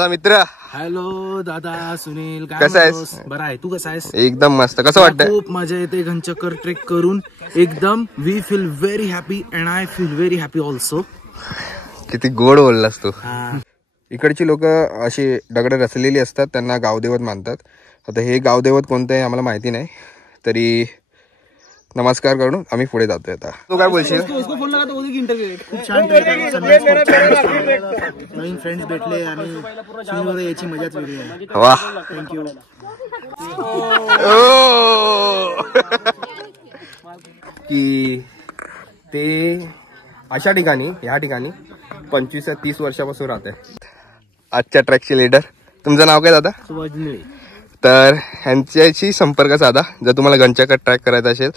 माझा मित्र. हॅलो दादा सुनील, कसा आहेस? बरा आहे, तू कसा आहेस? एकदम मस्त. कसं वाटतंय? खूप मजा येते घनचक्कर ट्रेक करून. एकदम we feel very happy and I feel very happy also. किती गोड बोललास तू. इकडची लोक अशी दगड रचलेली असतात, त्यांना गावदेवत मानतात. आता हे गावदेवत कोणतं आहे आम्हाला माहिती नाही, तरी नमस्कार करून आम्ही पुढे जातोय. आता तू काय बोलशील? खूप छान नवीन फ्रेंड्स भेटले आणि याची मजाच वेगळी आहे. वा, थँक्यू. की ते अशा ठिकाणी, ह्या ठिकाणी 25 ते 30 वर्षापासून राहते. आजच्या ट्रॅकचे लीडर. तुमचं नाव काय दादा? सुभाष निळे. तर ह्यांच्याशी संपर्क साधा जर तुम्हाला घनचक्कर ट्रॅक करायचा असेल.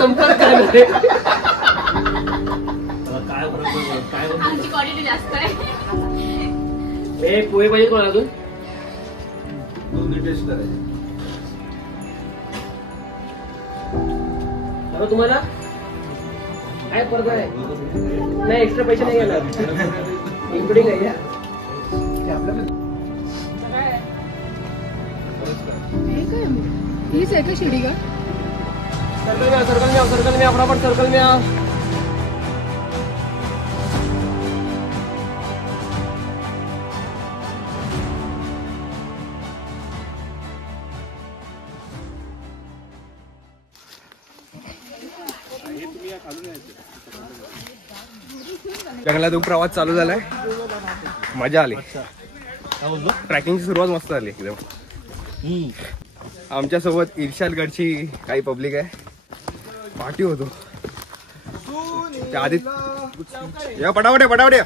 संपर्क नाही. आमची क्वालिटी जास्त आहे. हे पोहे पाहिजे कोणाला? अजून दोन्ही टेस्ट करायचे. तुम्हाला काय परत आहे? नाही, एक्स्ट्रा पैसे नाही घेणार. इन्क्लुडिंग आहे या. हीच आहे का शिडी का? सर्कल में फटाफट सर्कल में आओ. जंगलातून प्रवास चालू झालाय. मजा आली. ट्रॅकिंगची सुरुवात मस्त झाली एकदम. आमच्या सोबत इर्शादगडची काही पब्लिक आहे. पार्टी होतो त्या आधी. या पटापट पटापट या.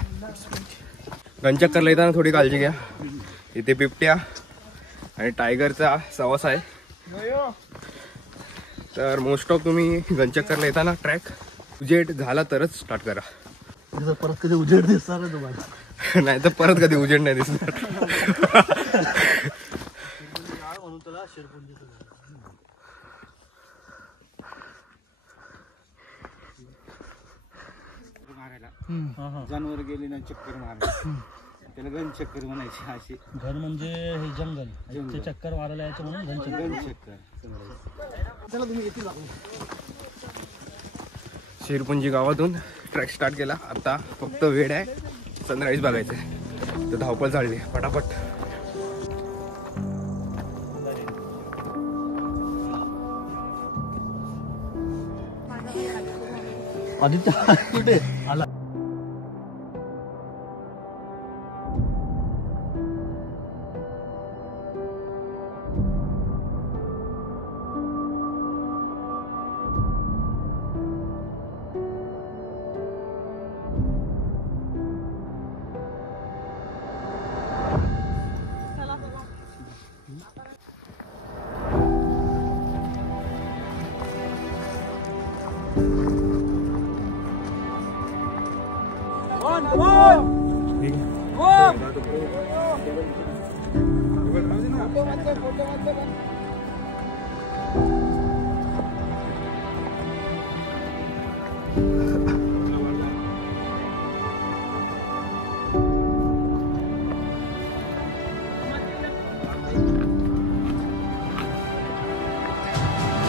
घनचक्करला येताना थोडी काळजी घ्या. इथे बिबट्या आणि टायगरचा सहवास आहे. तर मोस्ट ऑफ तुम्ही घनचक्करला येताना ट्रॅक उजेड झाला तरच स्टार्ट करा. परत कधी उजेड दिसणार ना तुम्हाला? नाही तर परत कधी उजेड नाही दिसणार. जनावर गेली ना चक्कर मारायची, त्याला गन चक्कर म्हणायची. अशी घर म्हणजे हे जंगल, ते चक्कर मारायला यायचं म्हणून गन चक्कर. चला तुम्ही येतील. शेरपुंजी गावातून ट्रॅक स्टार्ट केला. आता फक्त वेळ आहे सनराईज बघायचं. तर धावपळ झाली पटापट. आदित्य कुठे आला?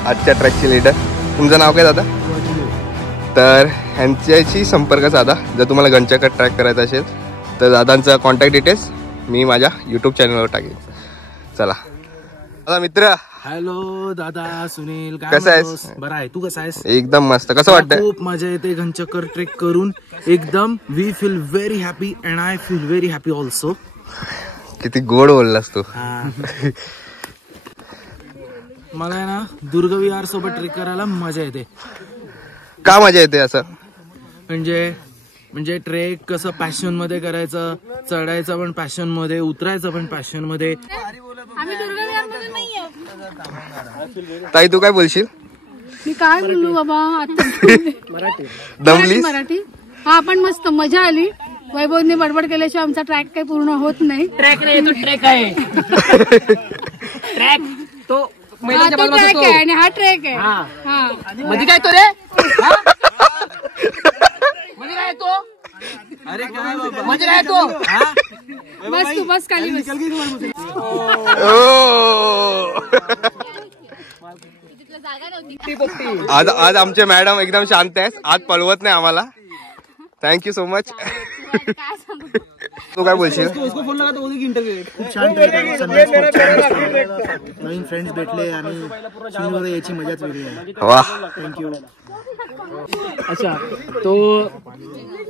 आजच्या ट्रॅकचे लीडर. तुमचं नाव काय दादा? तर ह्यांच्याशी संपर्क साधा जर तुम्हाला घनचक्कर ट्रॅक करायचा असेल. तर दादांचा कॉन्टॅक्ट डिटेल्स मी माझ्या यूट्यूब चॅनलवर टाकेन. चला माझा मित्र. हॅलो दादा सुनील, कसा आहेस? बरा आहे, तू कसा आहेस? एकदम मस्त. कसं वाटतंय? खूप मजा येते घनचक्कर ट्रेक करून. एकदम we feel very happy and I feel very happy also. किती गोड बोललास तू. मला आहे ना दुर्गविहार सोबत ट्रेक करायला मजा येते. का मजा येते असं? म्हणजे ट्रेक कसं पॅशन मध्ये करायचं, चढायचं पण पॅशन मध्ये, उतरायचं पण पॅशन मध्ये. आम्ही दुर्गविहारमध्ये नाहीये. ताई तू काय बोलशील? मी काय बोलू बाबा आता. दमली? मराठी. हा पण मस्त मजा आली. वैभवने बडबड केल्याशिवाय आमचा ट्रॅक काही पूर्ण होत नाही. ट्रॅक नाही तो ट्रेक आहे. ट्रॅक तो मैदानाच्या बाजूला ट्रॅक असतो. आहे आणि हा ट्रॅक आहे. हा. हा मध्ये काय तो रे? हा? मध्ये काय तो? अरे काय बाबा, मध्ये काय तो? बस तू बस खाली बस. आज आमचे मॅडम एकदम शांत आहेत. आज पळवत नाही आम्हाला. Thank you so much. तू काय बोलशील? खूप छान ट्रेक आहे. नवीन फ्रेंड्स भेटले आणि शिवमध्ये याची मजाच वेगळी आहे. वाह, थँक्यू. अच्छा, तो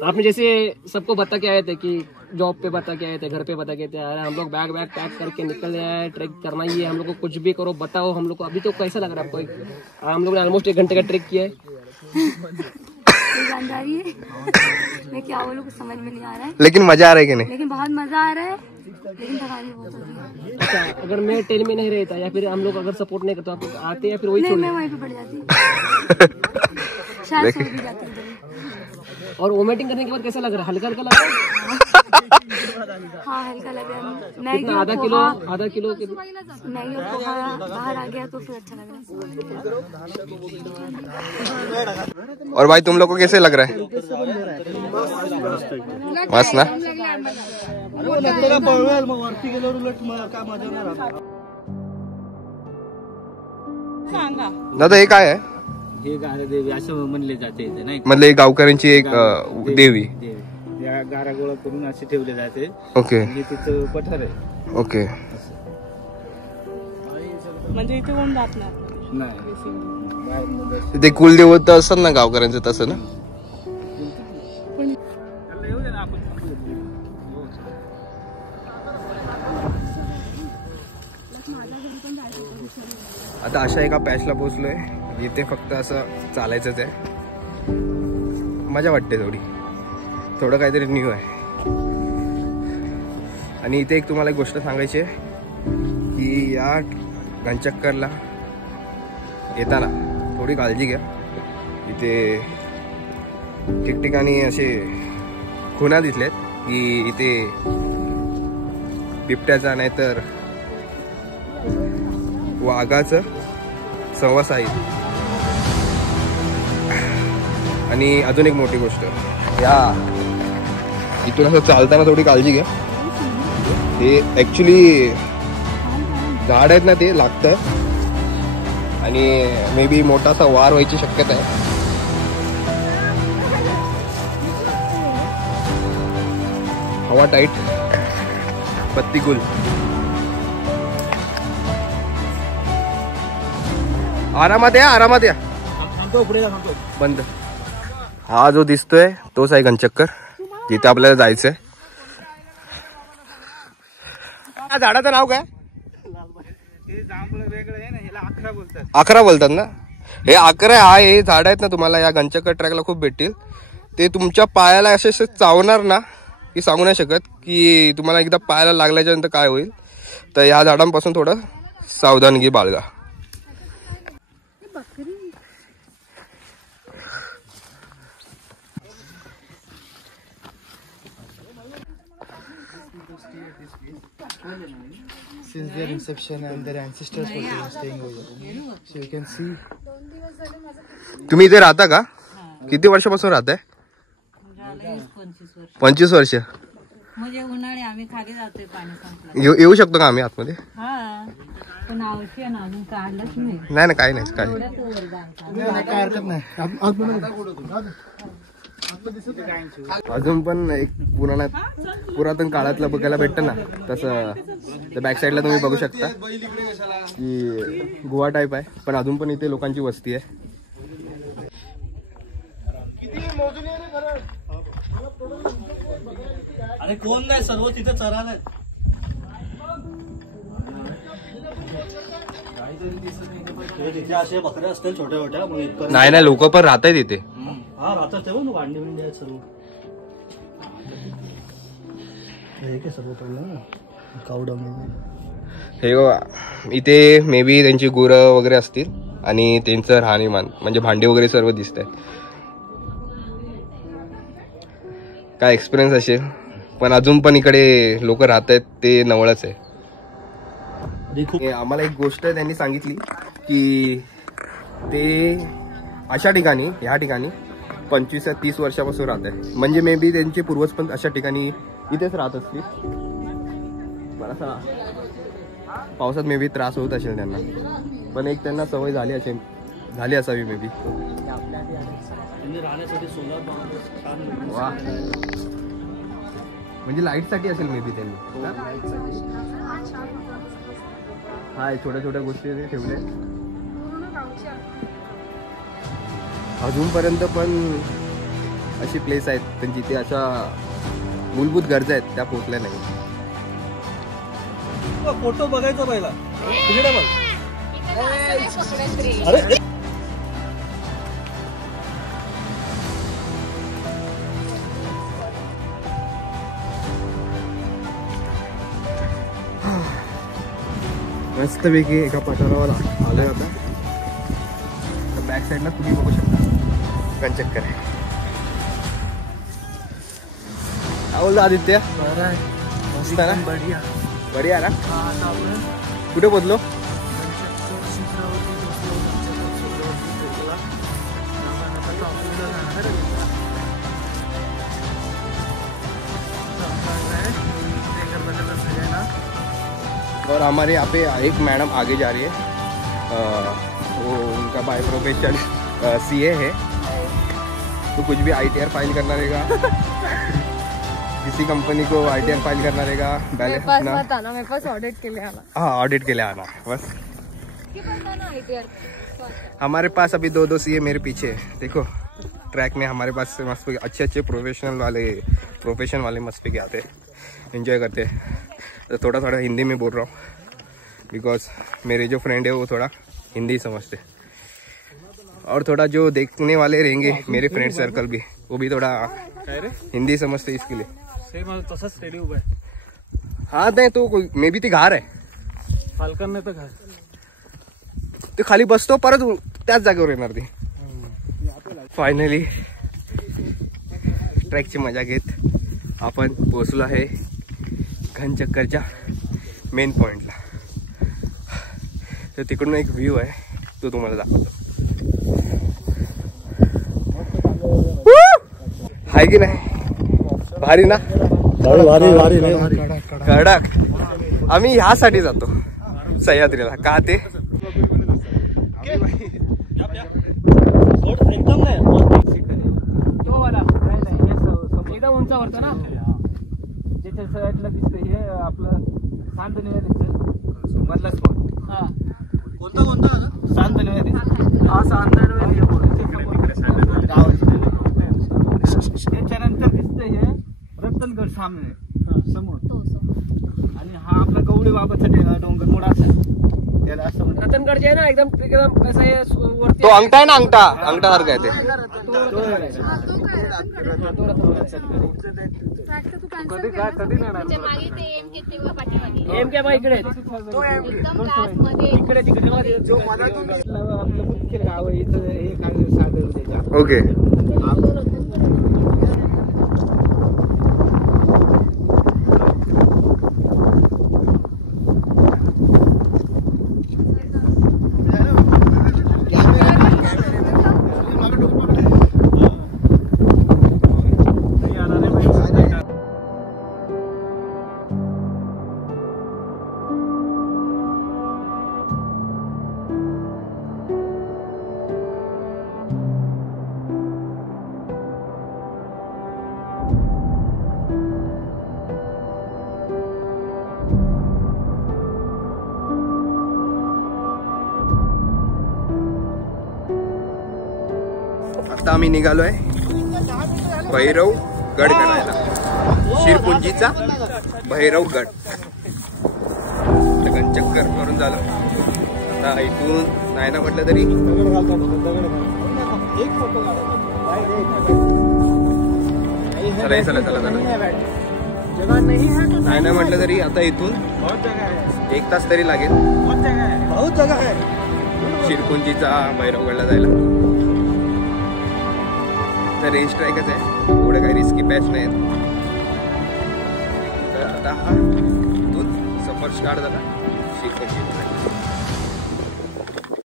आपने जैसे सबको बता के आए थे कि जॉब पे बता के आए थे, घर पे बता के थे, हम लोग बैग पैक करके निकल रहे, ट्रेक करना ही है हम लोग को, कुछ भी करो बताओ हम लोग को. अभी तो कैसा लग रहा है आपको? हम लोग ने ऑलमोस्ट 1 घंटे का ट्रेक किया है. जानकारी है. मैं क्या बोलूं, कुछ समझ में नहीं आ रहा है, लेकिन मजा आ रहा है की नाही? लेकिन बहुत मजा आ रहा है, लेकिन थकान भी बहुत हो रही है. अच्छा, अगर मैं ट्रेन में नहीं रहता या फिर हम लोग अगर सपोर्ट नहीं करते, आप लोग आते या फिर वही नहीं, छोड़ मैं देते? वहीं पे पड़ जाती. शायद सो भी जाती इधर. और वोमिटिंग करने के बाद कैसा लग रहा है? हल्का हल्का लग रहा है? हाँ हल्का लग रहा है. मैगी कितना? आधा किलो मैगी और पोहा बाहर आ गया तो फिर अच्छा लग रहा है. और भाई तुम लोग को कैसे लग रहा है? मस्त ना? दादा हे काय आहे? हे गारादेवी असं म्हणले जाते इथे नाही. म्हणजे गावकऱ्यांची एक देवी. या गारा गोळा करून असे ठेवले जाते. ओके हे तिचं पठार आहे. ओके. म्हणजे इथे कोण जात नाही. नाही ते कुलदेवत असतात ना गावकऱ्यांचं, तसं ना? आता अशा एका पॅचला पोहोचलोय. इथे फक्त असं चालायचंच आहे. मजा वाटते थोडं काहीतरी न्यू आहे. आणि इथे एक तुम्हाला एक गोष्ट सांगायची आहे की या घनचक्करला येताना थोडी काळजी घ्या. इथे ठिकठिकाणी असे खुणा दिसलेत की इथे बिबट्याचा नाहीतर वाघाचं सहवास आहे. आणि अजून एक मोठी गोष्ट, या इथून असं चालताना थोडी काळजी घ्या. हे ऍक्च्युली झाड आहेत ना, ते लागतं आणि मे बी मोठासा वार व्हायची शक्यता आहे. हवा टाईट, पत्ती गुल. आरामात या. बंद. हा जो दिसतोय तोच आहे घनचक्कर, जिथे आपल्याला जायचंय. झाडाचं नाव काय? आखरा बोलतात ना. हे आखरा आहे, झाड आहेत ना, तुम्हाला या घनचक्कर ट्रॅकला खूप भेटतील. ते तुमच्या पायाला असे चावणार ना की सांगू नाही शकत की तुम्हाला एकदा पायाला लागल्याच्या नंतर काय होईल. तर या झाडांपासून थोडं सावधानगी बाळगा. Since their inception and their ancestors were staying over here. So you can see. तुम्ही इथे राहता का? किती वर्षापासून राहताय? 25 वर्ष. म्हणजे उन्हाळी आम्ही खाली जातोय पाणी संपलं. येऊ शकतो का आम्ही आतमध्ये? हा पण आवश्यक ना, अजून काढलंच नाही. नाही काय नाही काय काय हरकत नाही. अजून पण एक पुरातन काळातलं बघायला भेटतं ना, तसं त्या बॅक साईडला तुम्ही बघू शकता की गोवा टाईप आहे, पण अजून पण इथे लोकांची वस्ती आहे. अरे कोण नाही, सर्व तिथे चरायला. तिथे असे बकऱ्या असतील छोट्या छोट्या, मग इथपर्यंत नाही लोक पण राहत आहेत इथे. हा राहतात तेव्हा ना, भांडी बिंडी आहेत सर्व. हे काय सर्व पडलं कावडा. हे बघा, इथे मे बी त्यांची गुरं वगैरे असतील आणि त्यांचं राहणीमान म्हणजे भांडी वगैरे सर्व दिसत आहे. काय एक्सपिरियन्स असेल, पण अजून पण इकडे लोक राहत आहेत ते नवळच आहे. आम्हाला एक गोष्ट त्यांनी सांगितली की ते अशा ठिकाणी, ह्या ठिकाणी 25 ते 30 वर्षापासून राहत आहे. म्हणजे मे बी त्यांचे पूर्वज पण अशा ठिकाणी इथेच राहत असतील. पण असा पावसात मे बी त्रास होत असेल त्यांना, पण एक त्यांना सवय झाली असावी मे बी. वा, म्हणजे लाईट साठी असेल मे बी त्यांनी. हा, छोट्या छोट्या गोष्टी ठेवल्या अजूनपर्यंत. पण अशी प्लेस आहेत पण जिथे अशा मूलभूत गरजा आहेत त्या पोहोचल्या नाही. फोटो बघायचा पहिला, तिकडे बघ. अरे मस्तपैकी एका पठारावर आलोय आता. बॅक साईडला तुम्ही बघू शकता कंचक्कर आहे. काय बोलतो आदित्य? मस्त ना, बढिया ना. कुठे पोचलो? और हमारे यहाँ पे एक मैडम आगे जा रही है. वो उनका बाय प्रोफेशन CA है, तो कुछ भी ITR फाइल करना रहेगा. किसी कंपनी को ITR फाइल करना रहेगा. मेरे पास मत आना, मेरे पास ऑडिट के लिए आना. हाँ, ऑडिट के लिए आना बस. हमारे पास अभी 2 CA मेरे पीछे है. देखो ट्रैक में हमारे पास मस्त अच्छे प्रोफेशन वाले मस्त के आते हैं, एंजॉय करते हैं. तो थोड़ा हिंदी में बोल रहा हूँ बिकॉज मेरे जो फ्रेंड है वो थोड़ा हिंदी समझते, और थोड़ा जो देखने वाले रहेंगे मेरे फ्रेंड सर्कल भी, वो भी थोड़ा हिंदी समझते इसके लिए. तसंच स्टेडी उभा आहे. हाँ नाही तो मे बी ती घार आहे. फाल्कन नाही तर घार. ते खाली बसतो परत त्याच जागेवर येणार ती. फायनली ट्रॅकची मजा घेत आपण पोहोचलो आहे घनचक्करच्या मेन पॉइंटला. तर तिकडून एक व्ह्यू आहे, तो तुम्हाला दाखवतो. आहे की नाही भारी ना? भारी कडक. आम्ही ह्यासाठी जातो सह्याद्रीला. का ते एकदम उंचावरचं ना, जिथे सगळ्यातलं दिसतं हे आपलं सांदनिया दिसतं मधला स्पॉट. हा, कोणता सांदनिया दिसतं. हा, सांदनिया त्याच्यानंतर दिसतंय हे रतनगड सामने समोर, आणि हा आपला गवळी बाबाचा डोंगर मोडा असेल त्याला असं म्हणतात. रतनगड जे आहे ना एकदम कसं आहे वरती, तो अंगठा आहे ना, अंगठा सारखा आहे ते. एम के बाई इकडे इकडे तिकडे आपलं मुख्य गाव आहे इथं. हे काय साधं त्याच्या. ओके. आता आम्ही निघालोय भैरव गड करायला. शिरपुंजीचा भैरव गड. चक्कर करून झालं. आता इथून नाही ना म्हटलं तरी चला चला चला चला नाही ना म्हटलं तरी आता इथून 1 तास तरी लागेल शिरकुंजीचा भैरवगडला जायला. तर रेंज ट्रॅकच आहे, एवढं काही रिस्की पॅच नाही. तर आता हा इथून सफर स्टार्ट झाला शिरकुंजी.